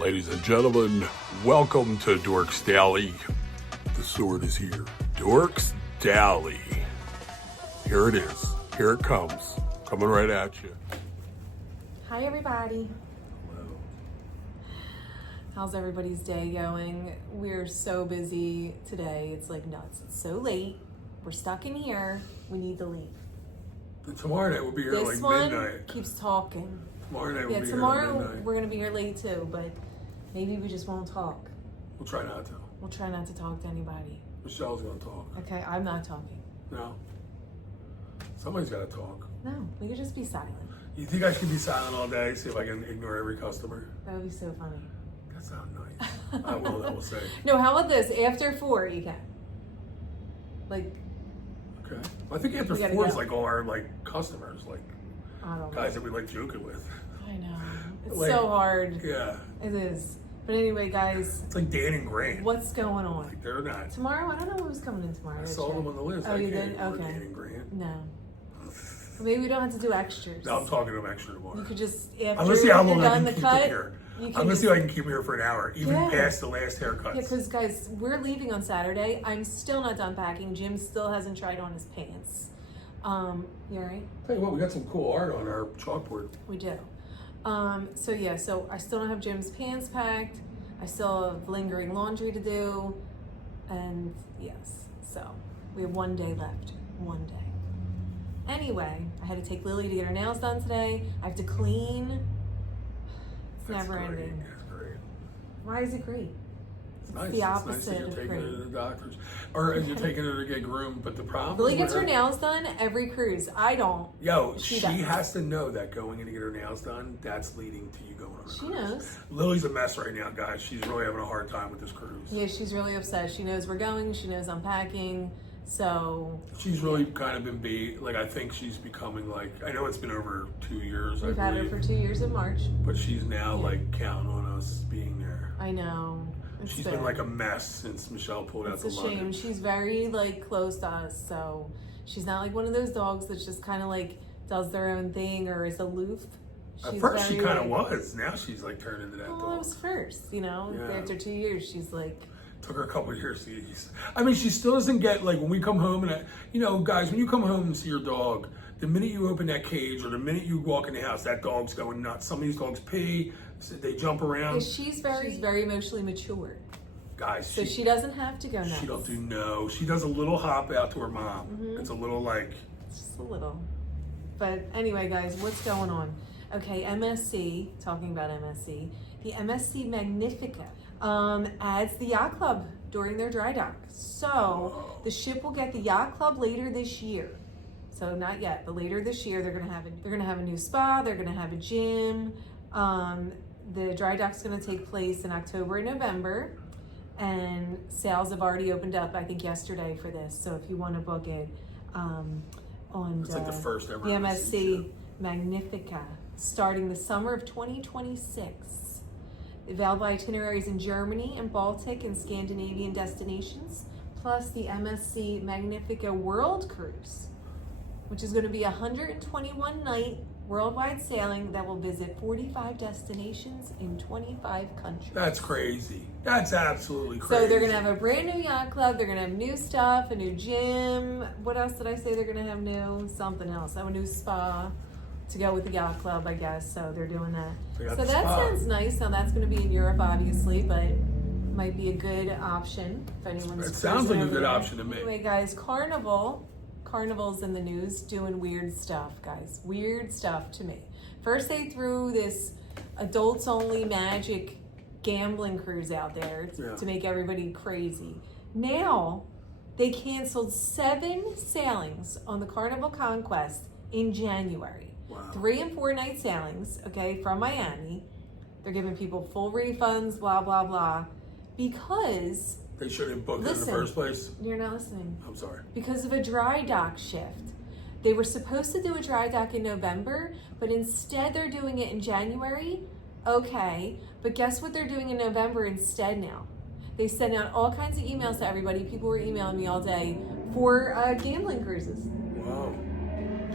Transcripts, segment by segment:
Ladies and gentlemen, welcome to Dorks Daily. The sword is here. Dorks Daily. Here it is. Here it comes. Coming right at you. Hi, everybody. Hello. How's everybody's day going? We're so busy today. It's like nuts. It's so late. We're stuck in here. We need to leave. Tomorrow night we'll be here This like one midnight. keeps talking. Tomorrow night we'll Yeah, be tomorrow here at midnight. we're going to be here late too, but maybe we just won't talk. We'll try not to. We'll try not to talk to anybody. Michelle's gonna talk. Okay, I'm not talking. No. Somebody's gotta talk. No, we could just be silent. You think I should be silent all day? See if I can ignore every customer? That would be so funny. That sounds nice. I will say. No, how about this? After 4, you can. Like, Okay. I think after We gotta 4 is go. like all our like customers, like I don't know. guys that we like joking with. I know. It's Like, so hard. Yeah. It is. But anyway, guys, It's like Dan and Grant. what's going on? Like they're not. Tomorrow, I don't know who's coming in tomorrow. I saw them on the list. Oh, I you can't did? ignore Okay. Dan and Grant. No. Well, maybe we don't have to do extras. No, I'm talking to them extra You tomorrow. could just, I'm after gonna see how long you're I done can the keep cut, them here. you I'm can gonna just, see if I can keep them here for an hour, even Yeah. past the last haircuts. yeah, because guys, we're leaving on Saturday. I'm still not done packing. Jim still hasn't tried on his pants. You all right? Tell you what, we got some cool art on our chalkboard. We do. So yeah, so I still don't have Jim's pants packed. I still have lingering laundry to do. And yes, so we have 1 day left. 1 day. Anyway, I had to take Lily to get her nails done today. I have to clean. It's That's never great. ending. That's great. Why is it great? It's nice. the It's nice opposite that you're of taking her great. to the doctors, or you're taking her to get groomed. But the problem, Lily with gets her her- nails done every cruise. I don't. Yo, She she does. has to know that going in to get her nails done, that's leading to you going on a She cruise. knows. Lily's a mess right now, guys. She's really having a hard time with this cruise. Yeah, she's really upset. She knows we're going. She knows I'm packing. So She's really kind of been like, I think she's becoming like, I know it's been over 2 years, we've I had her believe, for 2 years in March. but she's now Yeah. like counting on us being there. I know. It's She's bad. been like a mess since Michelle pulled out It's the a shame. luggage. She's very like close to us, so she's not like one of those dogs that's just kind of like does their own thing or is aloof. At She's first she very, kind of like- was. Now she's like turned into that Well, dog. it was first, you know. Yeah. After 2 years, she's like, Took her a couple of years to get used. I mean, she still doesn't get like when we come home and you know, guys, when you come home and see your dog, the minute you open that cage or the minute you walk in the house, that dog's going nuts. Some of these dogs pee, they jump around. yeah, she's very emotionally mature, Guys, so she doesn't have to go nuts. she don't do no. She does a little hop out to her mom. Mm-hmm. It's a little like Just a little. But anyway, guys, what's going on? Okay, MSC, talking about MSC, the MSC Magnifica adds the yacht club during their dry dock. So the ship will get the yacht club later this year. So not yet, but later this year they're gonna have a new spa. They're gonna have a gym. The dry dock's gonna take place in October and November, and sales have already opened up. I think yesterday for this. So if you want to book it, on it's like the first ever the MSC ship. Magnifica, starting the summer of 2026. Available itineraries in Germany and Baltic and Scandinavian destinations, plus the MSC Magnifica World Cruise, which is going to be a 121-night worldwide sailing that will visit 45 destinations in 25 countries. That's crazy. That's absolutely crazy. So they're going to have a brand new yacht club. They're going to have new stuff, a new gym. What else did I say they're going to have new? Something else. Have a new spa to go with the yacht club, I guess. So they're doing that. They got So the that spa. sounds nice. Now that's going to be in Europe, obviously, but might be a good option if anyone's It sounds like cruising a over good there. option to me. Anyway, guys, Carnival's in the news doing weird stuff, guys. Weird stuff to me. First they threw this adults only magic gambling cruise out there Yeah. to make everybody crazy. Now they canceled 7 sailings on the Carnival Conquest in January. Wow. 3 and 4 night sailings, okay, from Miami. They're giving people full refunds, blah, blah, blah. Because, They shouldn't book it in the Listen. first place. you're not listening, I'm sorry. because of a dry dock shift. They were supposed to do a dry dock in November, but instead they're doing it in January. Okay, but guess what they're doing in November instead now? They sent out all kinds of emails to everybody. People were emailing me all day for gambling cruises. Wow.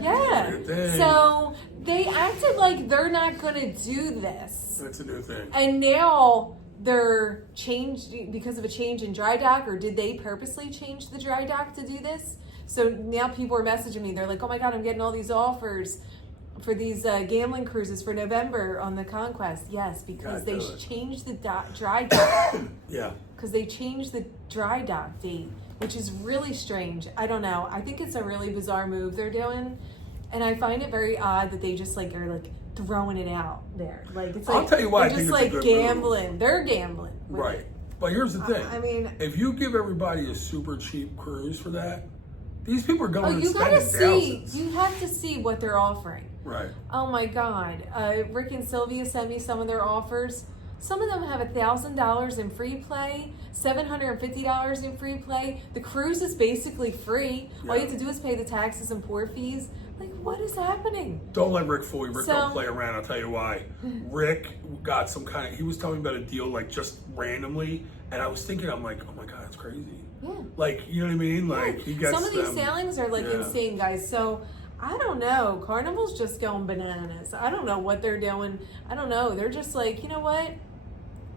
Yeah. Look at that. So they acted like they're not going to do this. That's a new thing. And now they're changed because of a change in dry dock, or did they purposely change the dry dock to do this? So now people are messaging me. They're like, oh my God, I'm getting all these offers for these gambling cruises for November on the Conquest. Yes, because they changed the dry dock. Yeah. Because they changed the dry dock date, which is really strange. I don't know. I think it's a really bizarre move they're doing. And I find it very odd that they just like are like throwing it out there. Like it's like, I'll tell you why I they're think just it's a like good gambling. move. They're gambling. with Right. it. But here's the thing. I mean, if you give everybody a super cheap cruise for that, these people are going and you spending gotta see. thousands. You have to see what they're offering. Right. Oh my God. Rick and Sylvia sent me some of their offers. Some of them have $1,000 in free play, $750 in free play. The cruise is basically free. Yeah. All you have to do is pay the taxes and port fees. Like, what is happening? Don't let Rick fool you. Rick don't play around. I'll tell you why. Rick got some kind of, he was telling me about a deal like just randomly. And I was thinking, I'm like, oh my God, that's crazy. Yeah. Like, you know what I mean? Like, he gets some of these sailings are like insane, guys. So I don't know. Carnival's just going bananas. I don't know what they're doing. I don't know. They're just like, you know what?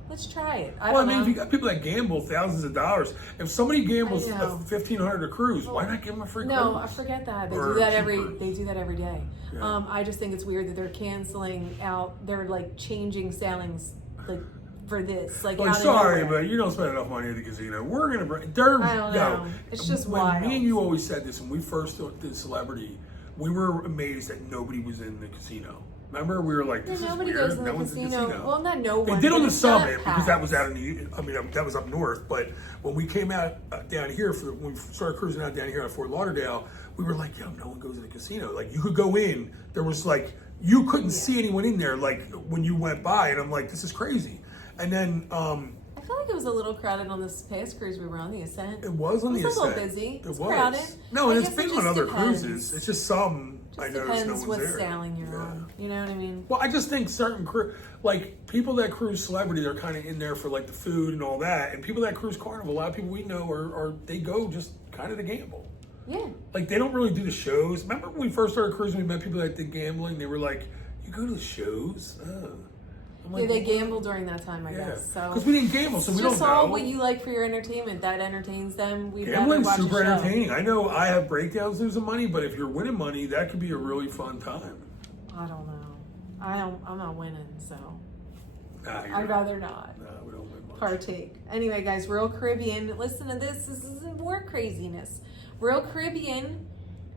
Let's try it. I don't know. If you got people that gamble thousands of dollars, if somebody gambles I know. $1,500 a cruise, why not give them a free cruise? No, I forget that. They Or do that cheaper. They do that every day. Yeah. I just think it's weird that they're canceling out. They're like changing sailings like for this. Like, Like, out of sorry, nowhere. but you don't spend enough money at the casino. We're gonna bring. There I don't know. It's just when wild. me and you always said this when we first did Celebrity, we were amazed that nobody was in the casino. Remember, we were like, "This Nobody is weird. goes in No the one's in the casino. casino." Well, not no They one. did on but the it's not summit because that was packed. out in the. I mean, that was up north. But when we came out down here when we started cruising out down here at Fort Lauderdale, we were like, "Yo, no one goes to the casino. Like, you could go in. There was like you couldn't see anyone in there. Like when you went by, and I'm like, this is crazy." And then I feel like it was a little crowded on this past cruise we were on, the Ascent. it was on the It was a Ascent. little busy. It It's was crowded. No, I and it's guess been it on just other depends. cruises. It's just some. I Just noticed no depends one's what there. sailing you're Yeah. on. You know what I mean? Well, I just think certain like people that cruise Celebrity, they're kind of in there for like the food and all that, and people that cruise Carnival, a lot of people we know are they go just kind of to gamble. Yeah. Like they don't really do the shows. Remember when we first started cruising, we met people that did gambling. They were like, "You go to the shows?" I'm like, Yeah, they "What?" gamble during that time, I guess. So because we didn't gamble, so we don't just know. all what you like for your entertainment. That entertains them. We'd rather Gambling's watch super a show. entertaining. I know I have breakdowns losing money, but if you're winning money, that could be a really fun time. I don't know. I'm not winning, so Nah, you're I'd not. rather not Nah, we don't win much. partake. Anyway, guys, Royal Caribbean. Listen to this. This is more craziness. Royal Caribbean.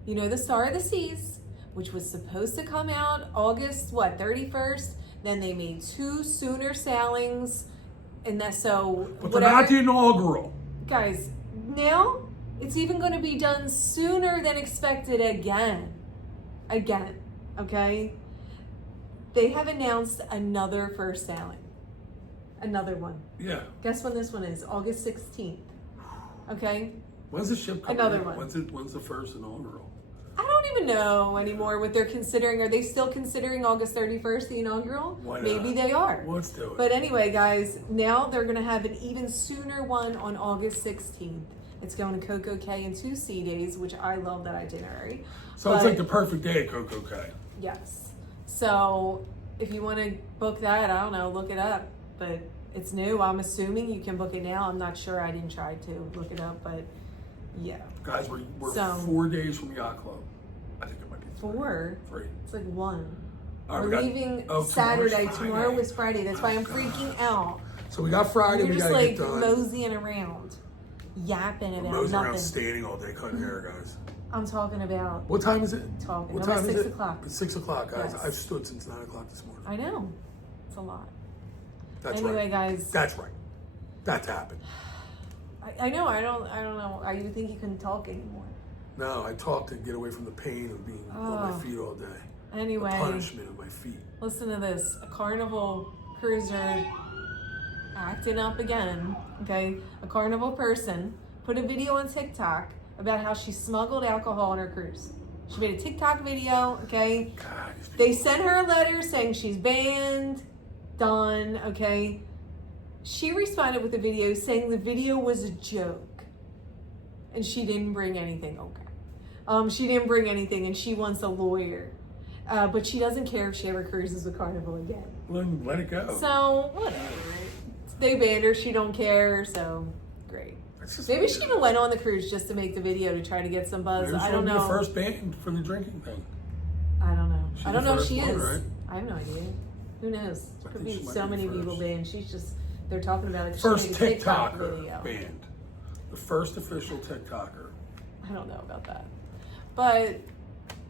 You know, the Star of the Seas, which was supposed to come out August 31st. Then they made 2 sooner sailings, and that's so. But they're not the inaugural. Guys, now it's even going to be done sooner than expected again. Again, okay? They have announced another first sailing. Another one. Yeah. Guess when this one is? August 16th. Okay? When's the ship coming? Another in? one. When's the first inaugural? I don't even know anymore what they're considering. Are they still considering August 31st the inaugural? Why not? Maybe they are. Let's do it. But anyway, guys, now they're going to have an even sooner one on August 16th. It's going to Coco Cay in 2 sea days, which I love that itinerary. So it's But- like the perfect day at Coco Cay. Yes. So if you want to book that, I don't know, look it up. But it's new. I'm assuming you can book it now. I'm not sure. I didn't try to look it up, but yeah. Guys, we're So- 4 days from Yacht Club. I think it might be 4? 3. It's like 1. All right, We're we got- leaving tomorrow's Saturday. Friday. Tomorrow is Friday. That's why I'm Oh, God. freaking out. So we got Friday. We're We just gotta like get done. moseying around, yapping We're about moseying around nothing. standing all day cutting hair, guys. I'm talking about What time is it? talking. What I'm at time is 6 it? o'clock. It's 6 o'clock, guys. Yes. I've stood since 9 o'clock this morning. I know. It's a lot. That's Anyway, right. guys. That's right. That's happened. I know. I don't know. I even think you can talk anymore. No, I talk to get away from the pain of being on Oh. my feet all day. Anyway, The punishment of my feet. listen to this. A Carnival cruiser acting up again. Okay, a Carnival person put a video on TikTok about how she smuggled alcohol on her cruise. She made a TikTok video. Okay, God, these people. they sent her a letter saying she's banned. Done. Okay. She responded with a video saying the video was a joke and she didn't bring anything. Okay. She didn't bring anything, and she wants a lawyer. But she doesn't care if she ever cruises with Carnival again. Let it go. So, whatever. They banned her. She don't care, so great. Maybe weird. she even went on the cruise just to make the video to try to get some buzz. Maybe I don't know. The first ban for the drinking thing. I don't know. She's I don't know if she one, is. right? I have no idea. Who knows? Could be she might so be many first. people banned. She's just, they're talking about it. First she made a TikTok TikToker video. banned. The first official TikToker. I don't know about that. But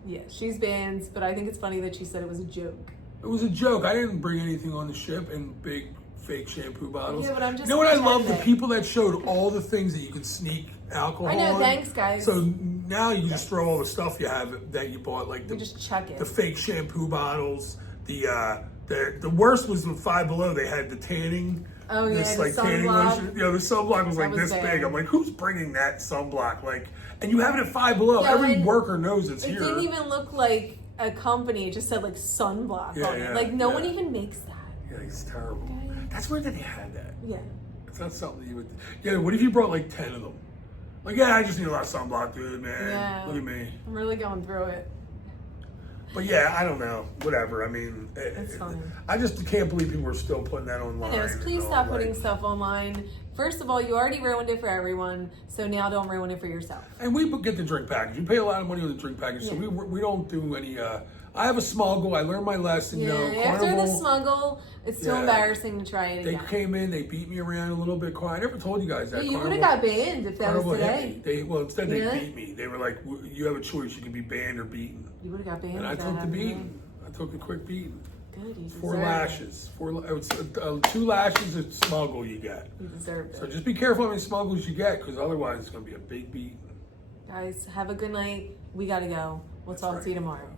yeah, she's banned, but I think it's funny that she said it was a joke. It was a joke. I didn't bring anything on the ship in big fake shampoo bottles. Yeah, but I'm just you know what I love? The pretending. people that showed all the things that you can sneak alcohol I know, on. thanks, guys. So now you just throw all the stuff you have that you bought, like We just chuck it. the fake shampoo bottles. The worst was the Five Below. They had the tanning. Oh, yeah, this the like tanning sunblock. lotion. You know, the sunblock was like was this bad. big. I'm like, who's bringing that sunblock? Like, and you have it at Five Below. Yeah, Every and worker knows it's It here. didn't even look like a company. It just said like sunblock Yeah, on yeah, it. Like no yeah. one even makes that. Yeah, it's terrible. Okay. That's weird that they had that. Yeah. It's not something that you would. Yeah, what if you brought like 10 of them? Like, yeah, I just need a lot of sunblock, dude, man. Yeah. Look at me. I'm really going through it. But yeah, I don't know. Whatever. I mean, It's funny. I just can't believe people are still putting that online. Anyways, please and stop all, putting like- stuff online. First of all, you already ruined it for everyone, so now don't ruin it for yourself. And we get the drink package. You pay a lot of money on the drink package, so Yeah. we don't do any. I have a smuggle. I learned my lesson. Yeah, You know, after Carnival, the smuggle, it's too Yeah. embarrassing to try it they again. came in, they beat me around a little bit. I never told you guys that. Yeah, you would Carnival- have got banned if that Carnival was hit today. me. Well, instead they Yeah. beat me. They were like, "You have a choice. You can be banned or beaten." You would have got banned. And I if that took the happened today. beating. I took a quick beating. Good, you 4 deserve lashes. 2 lashes of smuggle you get. it. You deserve So it. just be careful how many smuggles you get, because otherwise it's going to be a big beating. Guys, have a good night. We gotta go. We'll talk That's to you right. tomorrow.